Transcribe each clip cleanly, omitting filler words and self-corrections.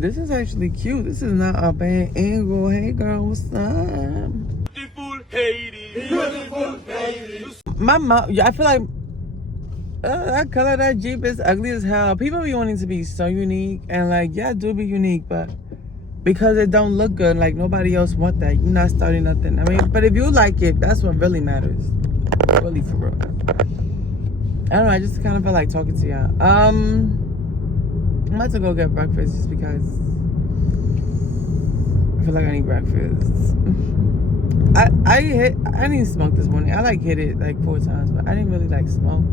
This is actually cute. This is not a bad angle. Hey girl, what's up? Beautiful Haiti. Beautiful Haiti. My mom, I feel like that color, that Jeep is ugly as hell. People be wanting to be so unique, and like, yeah, do be unique, but because it don't look good, like nobody else want that. You're not starting nothing. I mean, but if you like it, that's what really matters. Really, for real. I don't know. I just kind of feel like talking to y'all. I'm about to go get breakfast just because I feel like I need breakfast. I didn't smoke this morning. I like hit it like 4 times, but I didn't really like smoke.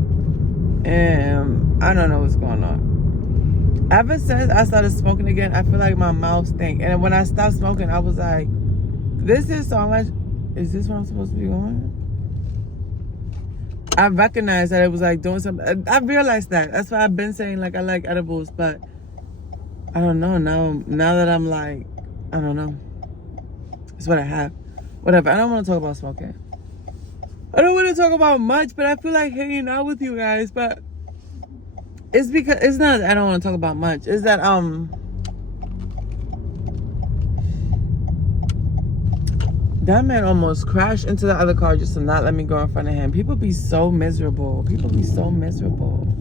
And I don't know what's going on. Ever since I started smoking again, I feel like my mouth stink. And when I stopped smoking, I was like, this is so much. Is this where I'm supposed to be going? I recognized that it was like doing something. I realized that. That's why I've been saying like I like edibles, but I don't know now that I'm like, I don't know. It's what I have. Whatever. I don't want to talk about smoking. I don't want to talk about much, but I feel like hanging out with you guys. But it's because it's not that I don't want to talk about much. It's that that man almost crashed into the other car just to not let me go in front of him. People be so miserable. People be so miserable.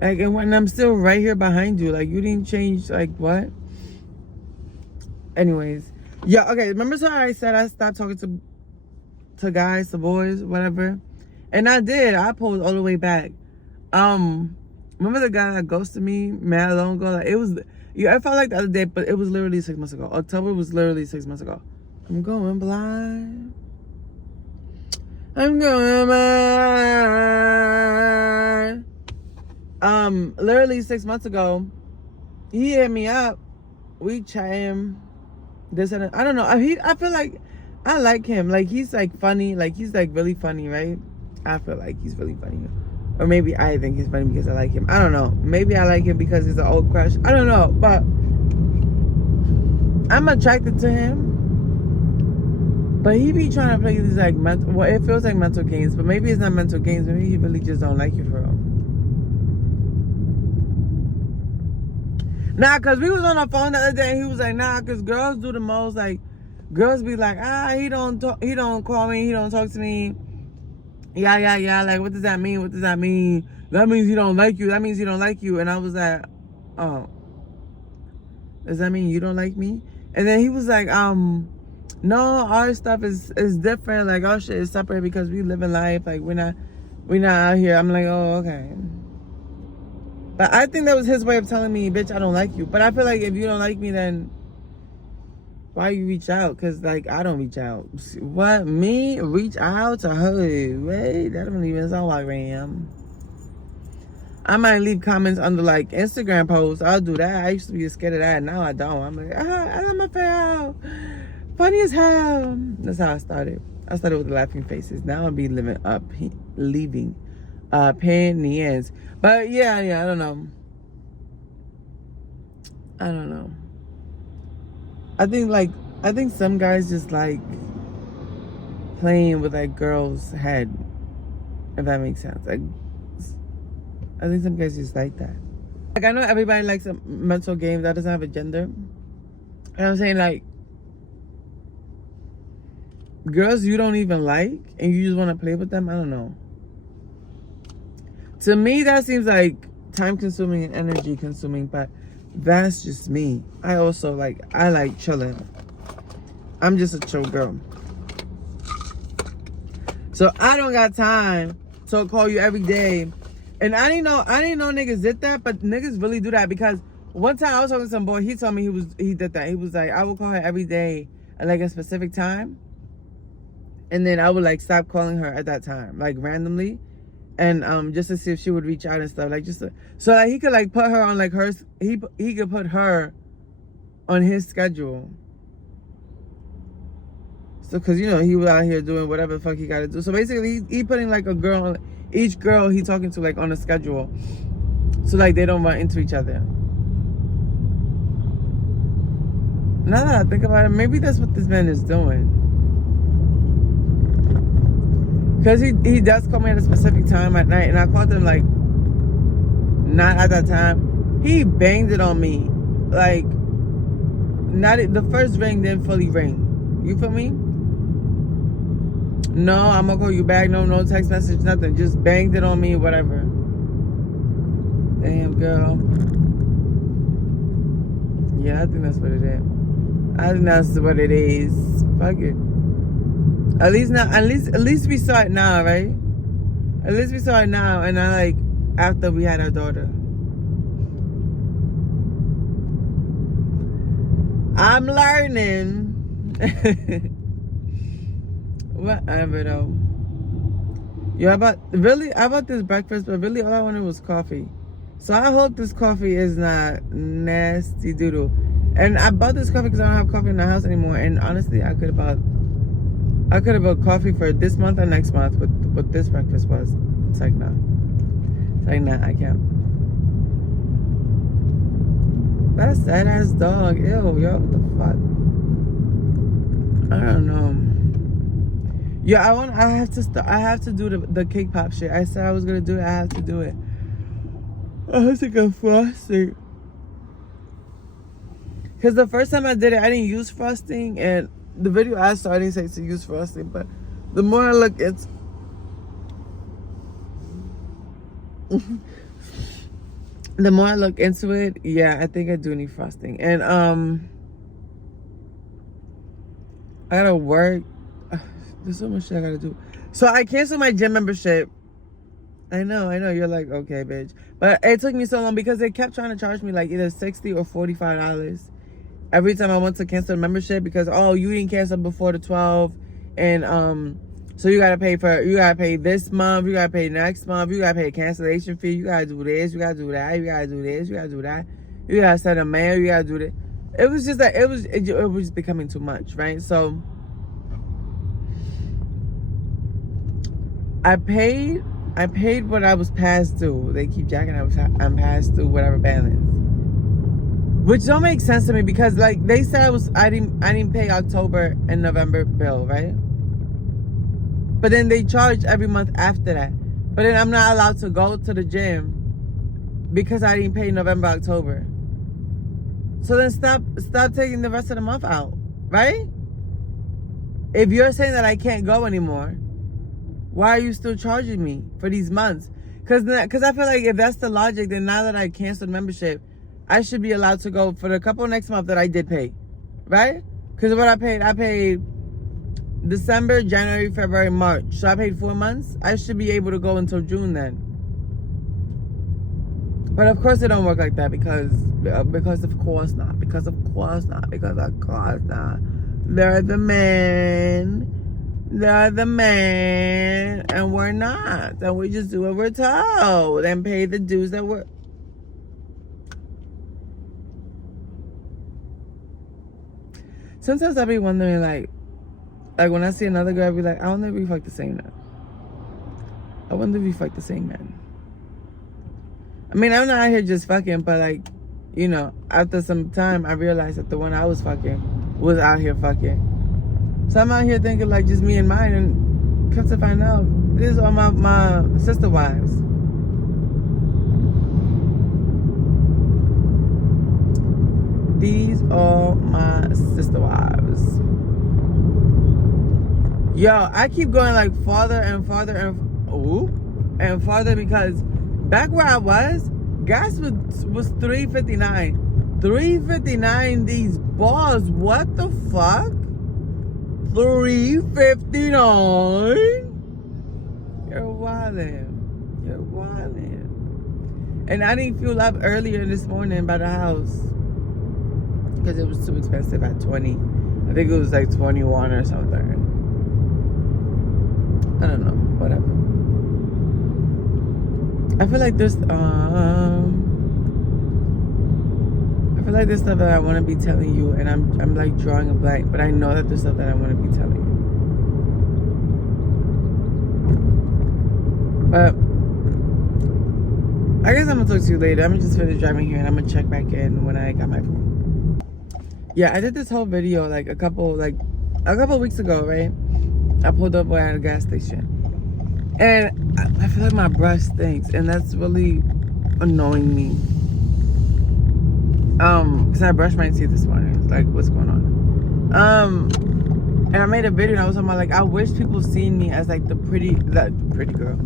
Like, and when I'm still right here behind you, like, you didn't change, like, what? Anyways. Yeah, okay. Remember how I said I stopped talking to guys, to boys, whatever? And I did. I pulled all the way back. Remember the guy that ghosted me mad long ago? Like, it was, I felt like the other day, but it was literally 6 months ago. October was literally 6 months ago. I'm going blind. I'm going blind. Literally 6 months ago, he hit me up. We chatting. This and that. I don't know. I feel like I like him. Like, he's like funny. Like, he's like really funny, right? I feel like he's really funny. Or maybe I think he's funny because I like him. I don't know. Maybe I like him because he's an old crush. I don't know. But I'm attracted to him. But he be trying to play these like mental, well, it feels like mental games, but maybe it's not mental games. Maybe he really just don't like you for real. Nah, cause we was on the phone the other day and he was like, nah, cause girls do the most. Like, girls be like, he don't call me, he don't talk to me. Yeah. Like, what does that mean? What does that mean? That means he don't like you. That means he don't like you. And I was like, oh, does that mean you don't like me? And then he was like, no, our stuff is different. Like, our shit is separate because we live in life. Like, we're not out here. I'm like, oh, okay. But I think that was his way of telling me, bitch, I don't like you. But I feel like if you don't like me, then why you reach out? Because, like, I don't reach out. What? Me? Reach out to her? Wait, that don't even sound like I am. I might leave comments under, like, Instagram posts. I'll do that. I used to be scared of that. Now I don't. I'm like, I love my fail. Funny as hell. That's how I started. I started with the laughing faces. Now I'll be leaving opinions. But yeah, I don't know. I think some guys just like playing with like girls' head, if that makes sense. Like, I think some guys just like that. Like, I know everybody likes a mental game that doesn't have a gender. And I'm saying, like, girls you don't even like and you just want to play with them, I don't know. To me, that seems like time consuming and energy consuming, but that's just me. I like chilling. I'm just a chill girl. So I don't got time to call you every day. And I didn't know niggas did that, but niggas really do that, because one time I was talking to some boy, he told me he did that. He was like, I would call her every day at like a specific time. And then I would like stop calling her at that time, like randomly. And just to see if she would reach out and stuff, like so like he could like put her on like he could put her on his schedule. So cause you know he was out here doing whatever the fuck he got to do. So basically he putting like a girl on each girl he talking to like on a schedule, so like they don't run into each other. Now that I think about it, maybe that's what this man is doing. Because he does call me at a specific time at night, and I called him like not at that time. He banged it on me like, not the first ring didn't fully ring. You feel me? No, I'm gonna call you back. No text message, nothing. Just banged it on me, whatever. Damn, girl. Yeah, I think that's what it is. I think that's what it is. Fuck it. At least we saw it now, right? At least we saw it now, and I like after we had our daughter. I'm learning. Whatever though. Yeah, I bought this breakfast, but really all I wanted was coffee. So I hope this coffee is not nasty doodle. And I bought this coffee because I don't have coffee in the house anymore. And honestly, I could have bought coffee for this month or next month with what this breakfast was. It's like, nah. It's like, nah, I can't. That's sad ass dog. Ew, yo, what the fuck? I don't know. Yeah, I have to do the cake pop shit. I said I was gonna do it. I have to do it. I have to get frosting. Because the first time I did it, I didn't use frosting, and the video I saw, I didn't say to use frosting, but the more I look, it's the more I look into it, yeah, I think I do need frosting. And I gotta work. There's so much shit I gotta do. So I canceled my gym membership. I know. You're like, okay, bitch. But it took me so long because they kept trying to charge me like either $60 or $45 every time I went to cancel the membership because, oh, you didn't cancel before the 12th. And so you gotta pay this month, you gotta pay next month, you gotta pay a cancellation fee, you gotta do this, you gotta do that, you gotta do this, you gotta do that, you gotta send a mail, you gotta do this. It was just like it was becoming too much, right? So I paid what I was past due. They keep jacking I'm past due whatever balance, which don't make sense to me because like they said I didn't pay October and November bill, right? But then they charge every month after that. But then I'm not allowed to go to the gym because I didn't pay November, October. So then stop taking the rest of the month out, right? If you're saying that I can't go anymore, why are you still charging me for these months? Because I feel like if that's the logic, then now that I canceled membership, I should be allowed to go for the couple next month that I did pay, right? Because what I paid December, January, February, March. So I paid 4 months. I should be able to go until June then. But of course it don't work like that because of course not. Because of course not. They're the men. And we're not. And we just do what we're told and pay the dues that we're... Sometimes I be wondering like when I see another girl, I be like, I wonder if we fuck the same now. I wonder if we fuck the same man. I mean, I'm not out here just fucking, but like, you know, after some time, I realized that the one I was fucking was out here fucking. So I'm out here thinking like just me and mine, and come to find out, these are my sister wives. These are my sister wives. Yo, I keep going like farther and farther and farther because back where I was, gas was $3.59. $3.59 these balls. What the fuck? $3.59? You're wildin'. And I didn't fuel up earlier this morning by the house because it was too expensive at 20. I think it was like 21 or something. I don't know, whatever. I feel like there's stuff that I want to be telling you, and I'm like drawing a blank, but I know that there's stuff that I want to be telling you. But I guess I'm gonna talk to you later. I'm gonna just finish driving here, and I'm gonna check back in when I got my phone. Yeah, I did this whole video like a couple weeks ago, right? I pulled up at a gas station, and I feel like my breath stinks, and that's really annoying me. Because I brushed my teeth this morning. It's like, what's going on? And I made a video and I was talking about, like, I wish people seen me as, like, the pretty girl.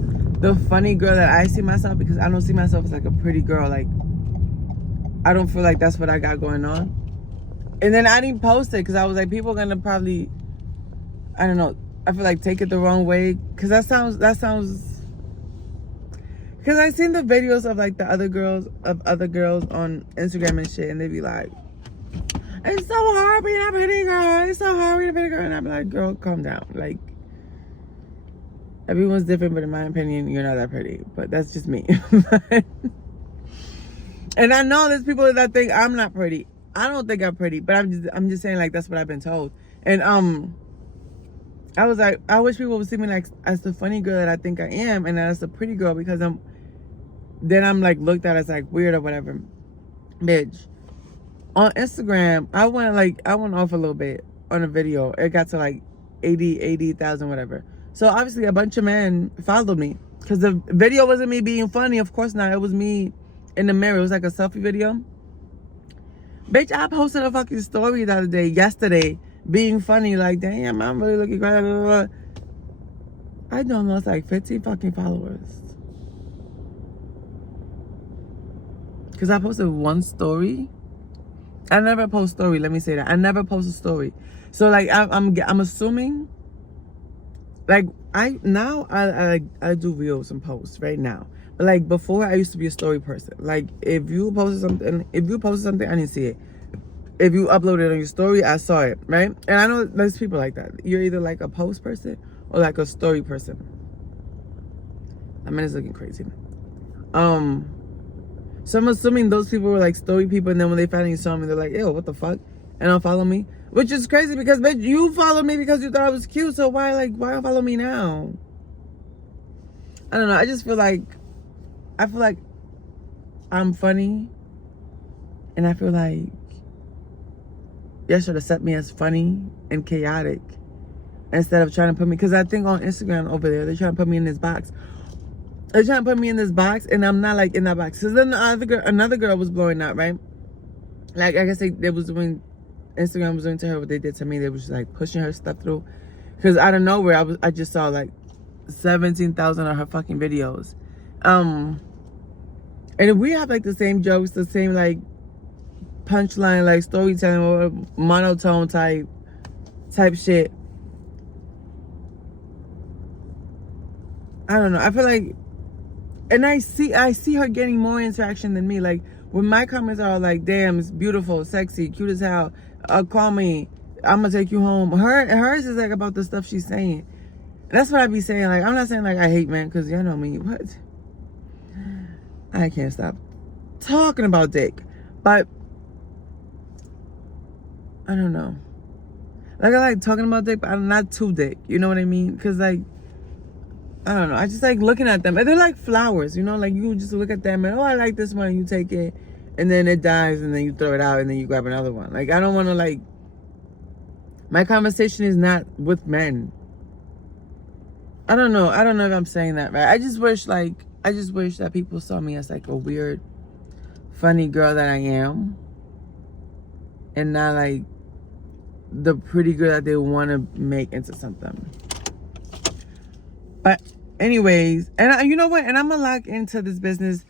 The funny girl that I see myself, because I don't see myself as, like, a pretty girl. Like, I don't feel like that's what I got going on. And then I didn't post it because I was like, people are going to probably, I don't know, I feel like take it the wrong way. Because that sounds, because I seen the videos of, like, the other girls on Instagram and shit. And they be like, it's so hard being a pretty girl. It's so hard being a pretty girl. And I'm like, girl, calm down. Like, everyone's different, but in my opinion, you're not that pretty. But that's just me. And I know there's people that think I'm not pretty. I don't think I'm pretty, but I'm just saying, like, that's what I've been told. And I was like, I wish people would see me like as the funny girl that I think I am, and as the pretty girl, because I'm like looked at as like weird or whatever. Bitch. On Instagram, I went off a little bit on a video. It got to like 80,000 whatever. So obviously a bunch of men followed me because the video wasn't me being funny. Of course not. It was me in the mirror. It was like a selfie video. Bitch, I posted a fucking story the other day, yesterday, being funny, like, damn, I'm really looking great. Blah, blah, blah. I done lost like 50 fucking followers. Because I posted one story. I never post story, let me say that. I never post a story. So like I'm assuming, like I do reels and posts right now. But like before, I used to be a story person. Like if you posted something, I didn't see it. If you uploaded it on your story, I saw it, right? And I know there's people like that. You're either like a post person or like a story person. I mean, it's looking crazy. So I'm assuming those people were like story people, and then when they finally saw me, they're like, ew, what the fuck? And don't follow me. Which is crazy because, bitch, you followed me because you thought I was cute, so why follow me now? I don't know. I feel like I'm funny, and I feel like y'all should accept me as funny and chaotic instead of trying to put me, because I think on Instagram over there, they're trying to put me in this box. They're trying to put me in this box, and I'm not like in that box. Because then another girl was blowing up, right? Like, I guess they was doing, Instagram was doing to her what they did to me. They was just like pushing her stuff through. Because out of nowhere, I just saw like 17,000 of her fucking videos. And we have like the same jokes, the same like punchline, like storytelling or monotone type shit. I don't know. I feel like, and I see her getting more interaction than me. Like when my comments are like, damn, it's beautiful, sexy, cute as hell, call me, I'm gonna take you home. Hers is like about the stuff she's saying. And that's what I be saying. Like, I'm not saying like I hate men, because y'all know me. What? I can't stop talking about dick. But I don't know. Like, I like talking about dick, but I'm not too dick. You know what I mean? Because like, I don't know. I just like looking at them. And they're like flowers, you know? Like, you just look at them and, oh, I like this one. And you take it. And then it dies. And then you throw it out. And then you grab another one. Like, I don't want to, like... My conversation is not with men. I don't know. I don't know if I'm saying that right. I just wish that people saw me as, like, a weird, funny girl that I am. And not, like, the pretty girl that they want to make into something. But anyways, and you know what? And I'm gonna lock into this business,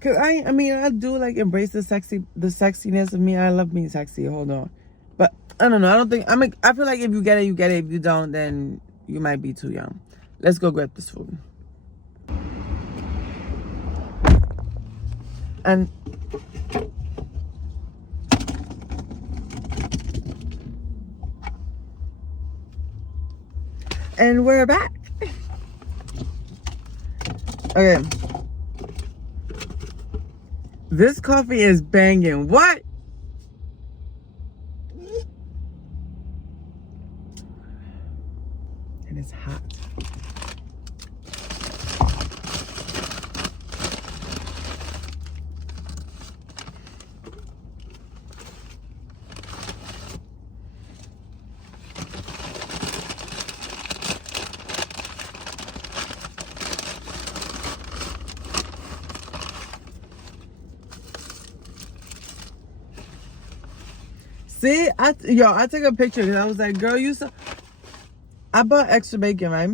cause I mean, I do like embrace the sexiness of me. I love being sexy. Hold on, but I don't know. I don't think I feel like if you get it, you get it. If you don't, then you might be too young. Let's go grab this food. And we're back. Okay. This coffee is banging. What? And it's hot. See, I took a picture because I was like, girl, I bought extra bacon, right?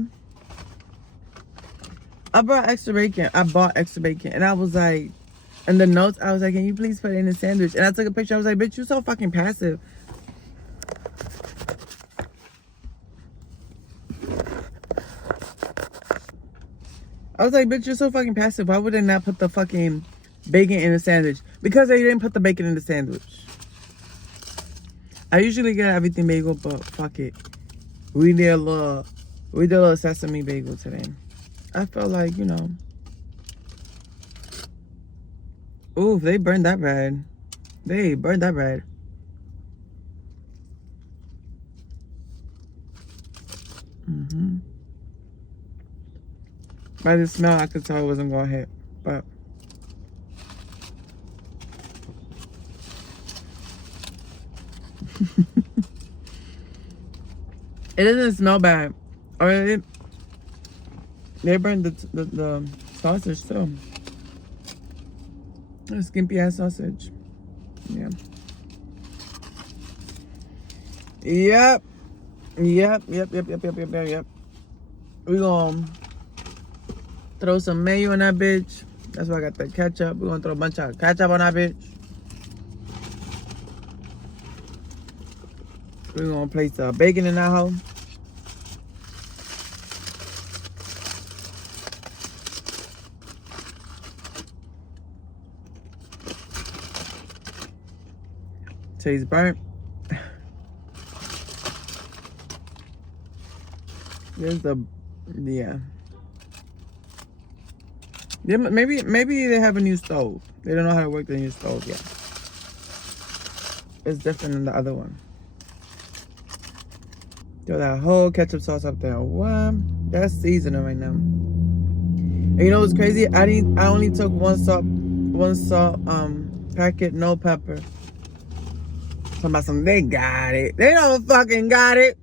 I bought extra bacon, and I was like, in the notes, I was like, can you please put it in a sandwich? And I took a picture. I was like, bitch, you so fucking passive. I was like, bitch, you're so fucking passive. Why would they not put the fucking bacon in a sandwich? Because they didn't put the bacon in the sandwich. I usually get everything bagel, but fuck it. We did a little sesame bagel today. I felt like, you know. Ooh, they burned that bread. They burned that bread. By the smell, I could tell it wasn't gonna hit, but. It doesn't smell bad. Or they burned the sausage too. A skimpy ass sausage. Yeah. Yep. We gonna throw some mayo on that bitch. That's why I got the ketchup. We're gonna throw a bunch of ketchup on that bitch. We're gonna place the bacon in that hoe. Tastes burnt. There's the, yeah. Maybe they have a new stove. They don't know how to work the new stove yet. It's different than the other one. Throw that whole ketchup sauce up there. What? That's seasoning right now. And you know what's crazy? I only took one salt packet, no pepper. Talking about some, they got it. They don't fucking got it.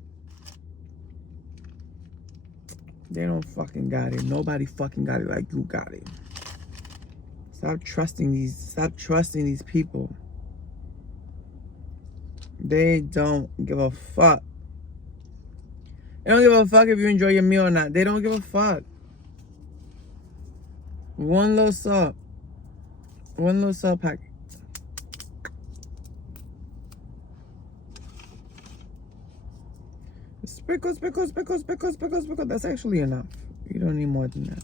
They don't fucking got it. Nobody fucking got it like you got it. Stop trusting these people. They don't give a fuck. They don't give a fuck if you enjoy your meal or not. They don't give a fuck. One little salt packet. Sprinkles. That's actually enough. You don't need more than that.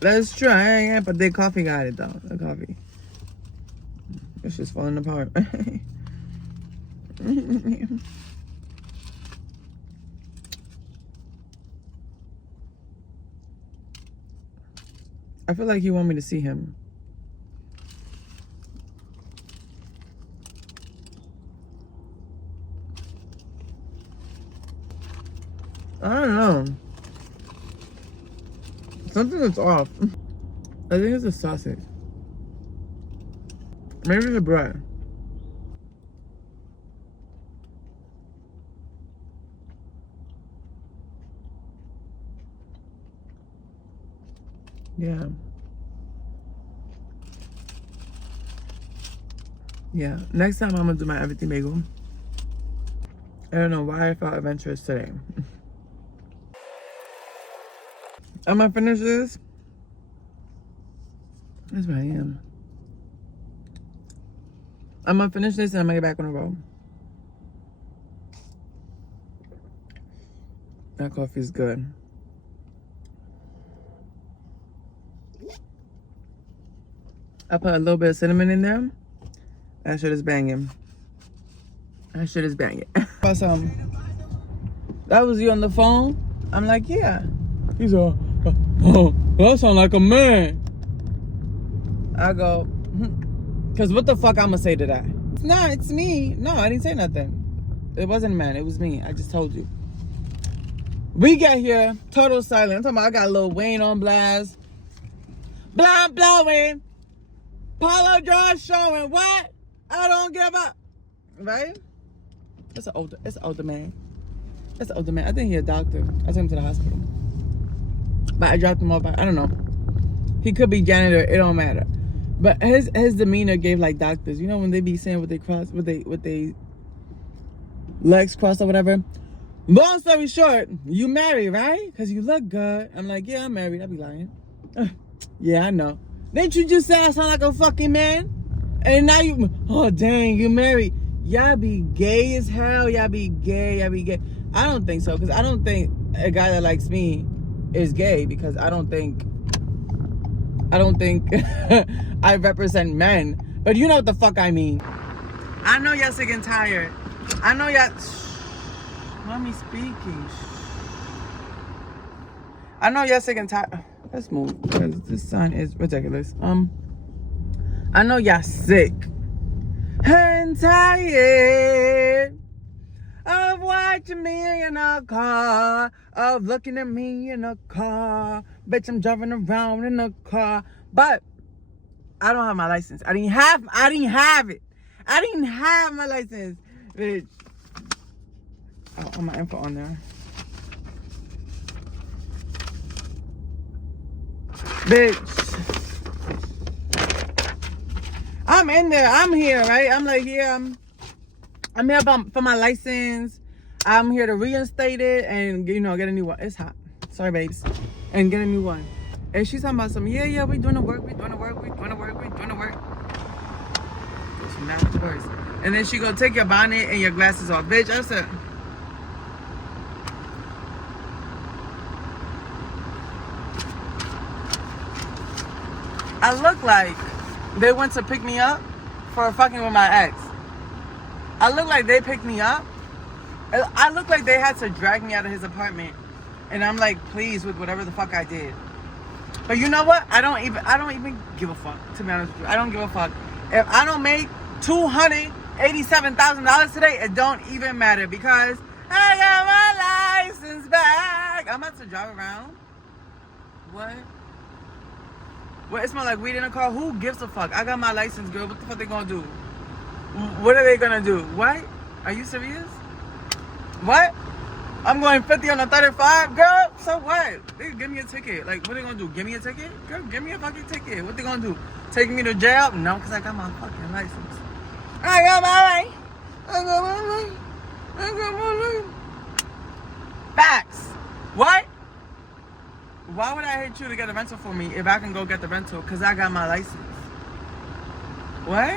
Let's try. But the coffee got it though. The coffee. It's just falling apart. I feel like you want me to see him. I don't know. Something is off. I think it's a sausage. Maybe the bread. Yeah. Yeah. Next time I'm gonna do my everything bagel. I don't know why I felt adventurous today. I'm gonna finish this. That's where I am. I'm gonna finish this and I'm gonna get back on the road. That coffee is good. I put a little bit of cinnamon in there. That shit is banging. Awesome. That was you on the phone? I'm like, yeah. He's all, oh, that sound like a man. I go, because what the fuck I'm going to say to that? Nah, it's me. No, I didn't say nothing. It wasn't a man. It was me. I just told you. We get here, total silence. I'm talking about I got Lil Wayne on blast. Blind blowing. Polo draws showing what? I don't give up. Right? It's an older man. It's an older man. I think he's a doctor. I took him to the hospital. But I dropped him off. I don't know. He could be janitor. It don't matter. But his demeanor gave like doctors. You know when they be saying what they legs crossed or whatever. Long story short, you married, right? Because you look good. I'm like, yeah, I'm married. I be lying. Yeah, I know. Didn't you just say I sound like a fucking man? And now you, oh dang, you married. Y'all be gay as hell. Y'all be gay. I don't think so. Because I don't think a guy that likes me is gay. Because I don't think I represent men. But you know what the fuck I mean. I know y'all sick and tired. I know y'all... Mommy speaking. I know y'all sick and tired. Let's move because this sun is ridiculous. I know y'all sick and tired of watching me in a car, of looking at me in a car. Bitch, I'm driving around in a car, but I don't have my license. I didn't have it. I didn't have my license, bitch. Oh, my info on there. Bitch. I'm in there. I'm here, right? I'm like, yeah, I'm here for my license. I'm here to reinstate it and, you know, get a new one. It's hot. Sorry, babes. And get a new one. And she's talking about something. Yeah, we doing the work. It's from that to worse. And then she gonna take your bonnet and your glasses off. Bitch, I said... I look like they went to pick me up for fucking with my ex. I look like they picked me up. I look like they had to drag me out of his apartment. And I'm like pleased with whatever the fuck I did. But you know what? I don't even give a fuck, to be honest with you. I don't give a fuck. If I don't make $287,000 today, it don't even matter because I got my license back. I'm about to drive around. What? Well, it smells like weed in a car. Who gives a fuck? I got my license, girl. What the fuck they gonna do? What are they gonna do? What? Are you serious? What? I'm going 50 on the 35, girl. So what? They give me a ticket. Like, what are they gonna do? Give me a ticket? Girl, give me a fucking ticket. What they gonna do? Take me to jail? No, because I got my fucking license. I got my license. Facts. What? Why would I hate you to get a rental for me if I can go get the rental? Because I got my license. What?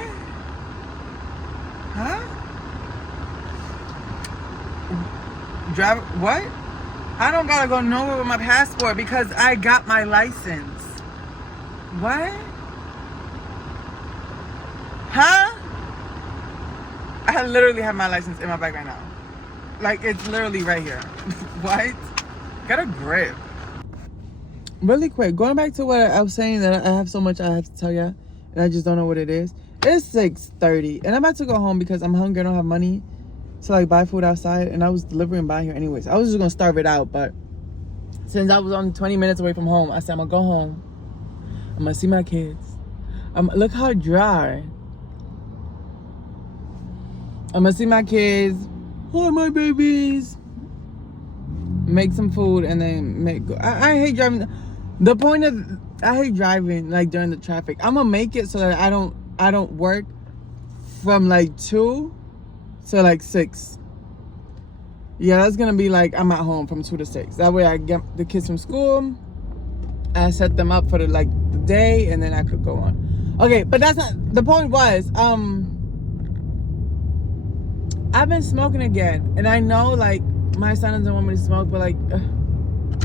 Huh? Drive, what? I don't gotta go nowhere with my passport because I got my license. What? Huh? I literally have my license in my bag right now. Like, it's literally right here. What? Get a grip. Really quick, going back to what I was saying, that I have so much I have to tell you, and I just don't know what it is. It's 6:30, and I'm about to go home because I'm hungry. I don't have money to like buy food outside, and I was delivering by here anyways. I was just gonna starve it out, but since I was only 20 minutes away from home, I said I'm gonna go home. I'm gonna see my kids. Look how dry. I'm gonna see my kids. Hi, my babies. Make some food and then I hate driving. The point of I hate driving like during the traffic. I'm gonna make it so that I don't work from like 2 to like 6. Yeah, that's gonna be like I'm at home from 2 to 6. That way I get the kids from school. I set them up for the day, and then I could go on. Okay, but that's not the point. Was I've been smoking again, and I know like my son doesn't want me to smoke, but like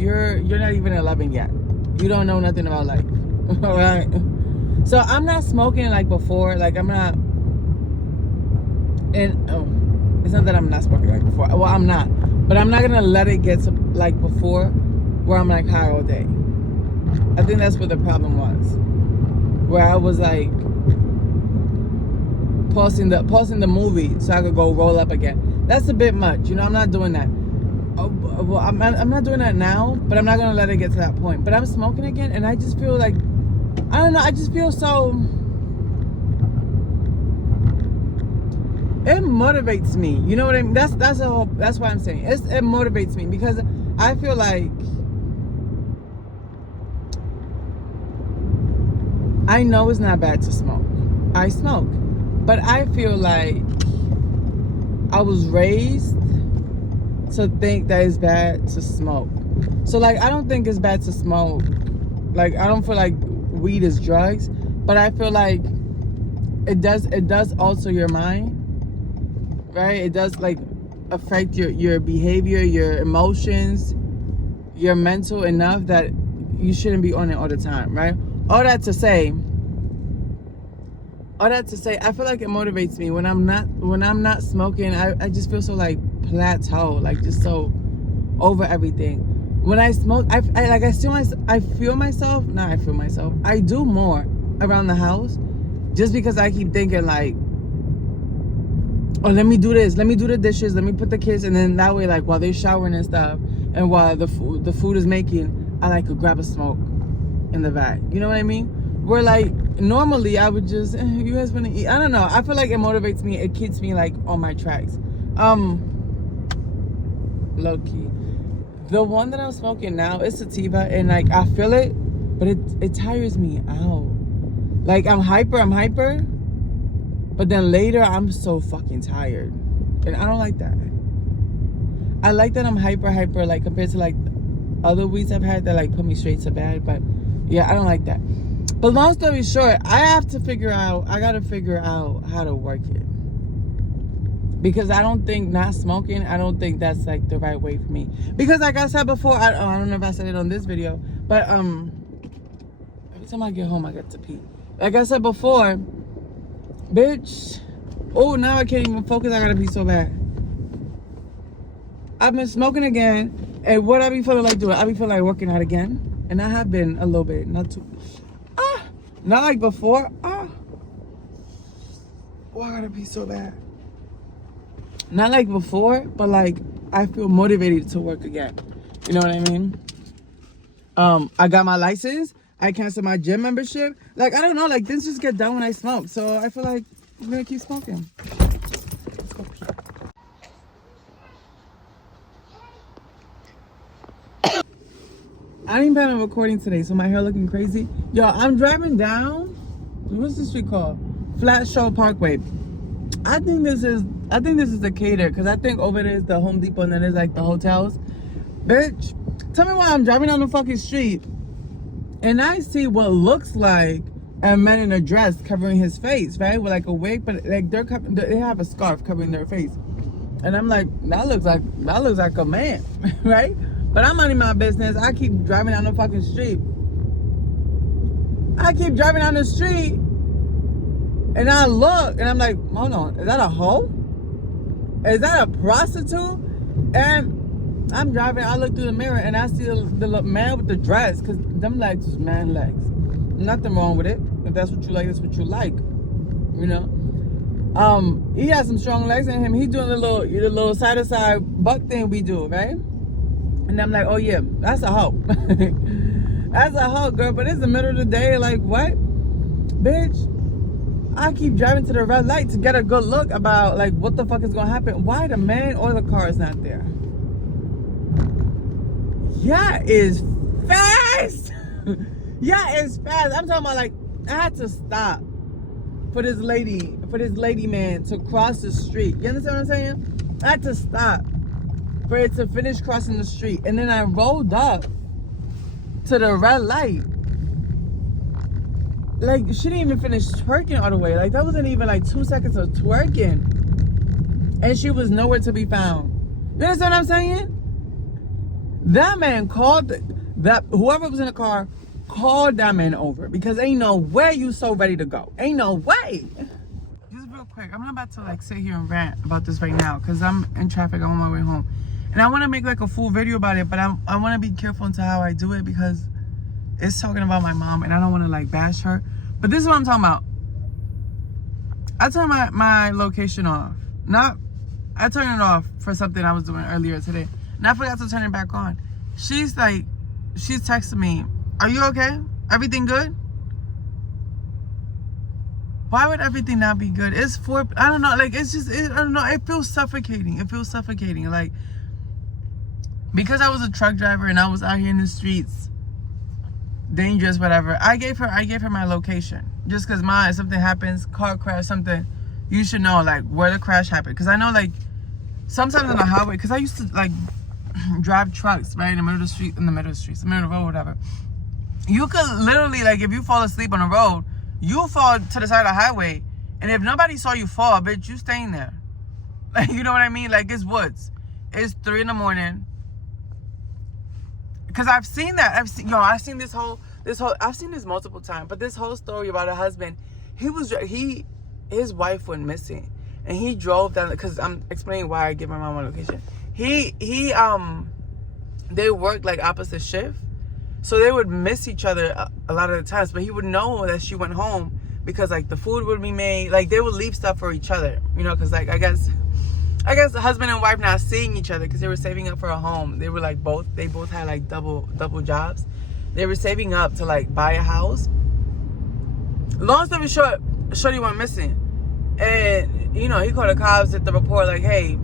you're not even 11 yet. You don't know nothing about life. All right. So I'm not smoking like before. Like I'm not. And it's not that I'm not smoking like before. Well, I'm not. But I'm not gonna let it get to like before, where I'm like high all day. I think that's what the problem was. Where I was like pausing the movie so I could go roll up again. That's a bit much. You know, I'm not doing that. Well, I'm not doing that now, but I'm not gonna let it get to that point. But I'm smoking again, and I just feel like, I don't know, I just feel so, it motivates me. You know what I mean? That's why I'm saying it motivates me, because I feel like I know it's not bad to smoke. I smoke. But I feel like I was raised to think that it's bad to smoke. So like, I don't think it's bad to smoke. Like, I don't feel like weed is drugs, but I feel like it does alter your mind, right? It does like affect your behavior, your emotions, your mental enough that you shouldn't be on it all the time, right? All that to say, I feel like it motivates me when I'm not smoking. I just feel so like plateau, like just so over everything. When I smoke, I feel myself. I do more around the house, just because I keep thinking like, oh, let me do this, let me do the dishes, let me put the kids, and then that way, like while they're showering and stuff, and while the food is making, I like to grab a smoke in the back. You know what I mean? Where like normally I would just, you guys want to eat? I don't know. I feel like it motivates me. It keeps me like on my tracks. Low key. The one that I'm smoking now is sativa, and like I feel it, but it tires me out. Like I'm hyper, but then later I'm so fucking tired, and I don't like that. I like that I'm hyper, like compared to like other weeds I've had that like put me straight to bed. But yeah, I don't like that. But long story short, I gotta figure out how to work it. Because I don't think not smoking, I don't think that's like the right way for me. Because like I said before, I don't know if I said it on this video, but every time I get home, I get to pee. Like I said before, bitch, oh, now I can't even focus. I gotta pee so bad. I've been smoking again, and what I be feeling like doing, I be feeling like working out again. And I have been a little bit, not like before. Oh, I gotta pee so bad. Not like before, but like I feel motivated to work again. You know what I mean? I got my license. I canceled my gym membership. Like, I don't know, like things just get done when I smoke. So I feel like I'm gonna keep smoking. Let's go pee. I didn't plan on recording today, so my hair looking crazy. Yo, I'm driving down, what's this street called? Flat Show Parkway. I think this is Decatur, because I think over there is the Home Depot and then there's like the hotels. Bitch, tell me why I'm driving down the fucking street and I see what looks like a man in a dress covering his face, right? With like a wig, but like they have a scarf covering their face. And I'm like, that looks like a man, right? But I'm minding my business. I keep driving down the fucking street. And I look, and I'm like, hold on, is that a hoe? Is that a prostitute? And I'm driving, I look through the mirror, and I see the man with the dress, because them legs is man legs. Nothing wrong with it. If that's what you like, that's what you like. You know? He has some strong legs in him. He doing the little side-to-side buck thing we do, right? And I'm like, oh yeah, that's a hoe. That's a hoe, girl, but it's the middle of the day, like, what? Bitch. I keep driving to the red light to get a good look about like what the fuck is gonna happen. Why the man or the car is not there? Yeah, it's fast. Yeah, it's fast. I'm talking about like I had to stop for this lady man to cross the street. You understand what I'm saying? I had to stop for it to finish crossing the street, and then I rolled up to the red light. Like, she didn't even finish twerking all the way. Like, that wasn't even like 2 seconds of twerking. And she was nowhere to be found. You understand what I'm saying? That man called, whoever was in the car, called that man over. Because ain't no way you so ready to go. Ain't no way. Just real quick, I'm not about to like sit here and rant about this right now. Because I'm in traffic, I'm on my way home. And I want to make like a full video about it. But I want to be careful into how I do it. Because it's talking about my mom, and I don't want to like bash her. But this is what I'm talking about. I turned my location off. I turned it off for something I was doing earlier today. And I forgot to turn it back on. She's texting me, are you okay? Everything good? Why would everything not be good? It's I don't know, like it's just, I don't know, it feels suffocating. Like, because I was a truck driver and I was out here in the streets, dangerous, whatever. I gave her my location just because if something happens, car crash, something, you should know like where the crash happened. Because I know like sometimes on the highway, because I used to like drive trucks right in the middle of the road, whatever. You could literally, like, if you fall asleep on the road, you fall to the side of the highway, and if nobody saw you fall, bitch, you staying there. Like, you know what I mean? Like, it's woods. It's 3 in. Because I've seen that. I've seen this I've seen this multiple times. But this whole story about a husband, his wife went missing, and he drove down. Because I'm explaining why I give my mom my location. They worked like opposite shift, so they would miss each other a lot of the times. But he would know that she went home because like the food would be made. Like they would leave stuff for each other, you know. Because like I guess the husband and wife not seeing each other because they were saving up for a home. They were like they both had like double jobs. They were saving up to like buy a house. Long story short, shorty went missing, and you know he called the cops at the report like, hey,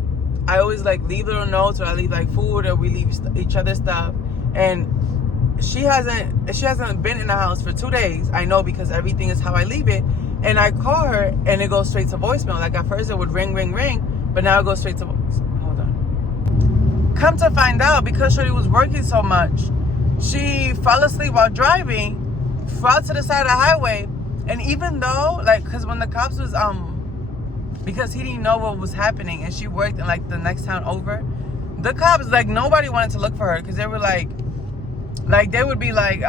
I always like leave little notes, or I leave like food, or we leave each other stuff, and she hasn't been in the house for 2 days. I know because everything is how I leave it, and I call her and it goes straight to voicemail. Like at first it would ring, but now it goes straight to voicemail. Hold on. Come to find out, because shorty was working so much, she fell asleep while driving, fell to the side of the highway, and even though like, because when the cops was because he didn't know what was happening, and she worked in like the next town over, the cops, like nobody wanted to look for her because they were like they would be like,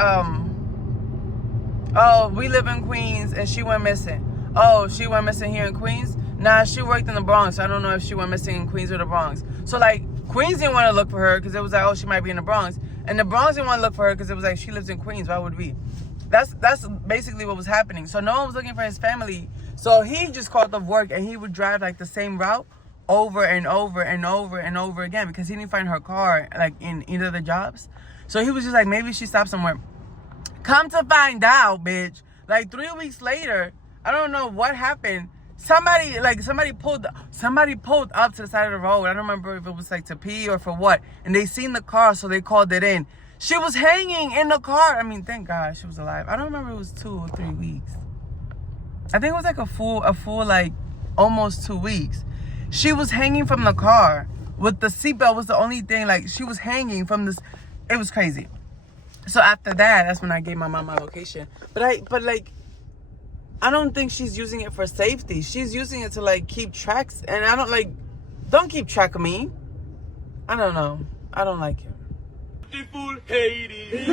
oh, we live in Queens and she went missing. Oh, she went missing here in Queens? Nah, she worked in the Bronx. So I don't know if she went missing in Queens or the Bronx. So like Queens didn't want to look for her because it was like, oh, she might be in the Bronx. And the Bronx didn't want to look for her because it was like, she lives in Queens. Why would we? That's basically what was happening. So no one was looking for his family. So he just called off work, and he would drive like the same route over and over again because he didn't find her car like in either of the jobs. So he was just like, maybe she stopped somewhere. Come to find out, bitch, like 3 weeks later, I don't know what happened. Somebody pulled up to the side of the road. I don't remember if it was like to pee or for what. And they seen the car, so they called it in. She was hanging in the car. I mean, thank God she was alive. I don't remember if it was 2 or 3 weeks. I think it was like a full like almost 2 weeks. She was hanging from the car with the seatbelt was the only thing. Like she was hanging from this. It was crazy. So after that, that's when I gave my mom my location. But I don't think she's using it for safety. She's using it to like keep tracks, and I don't keep track of me. I don't know. I don't like it. Beautiful Haiti.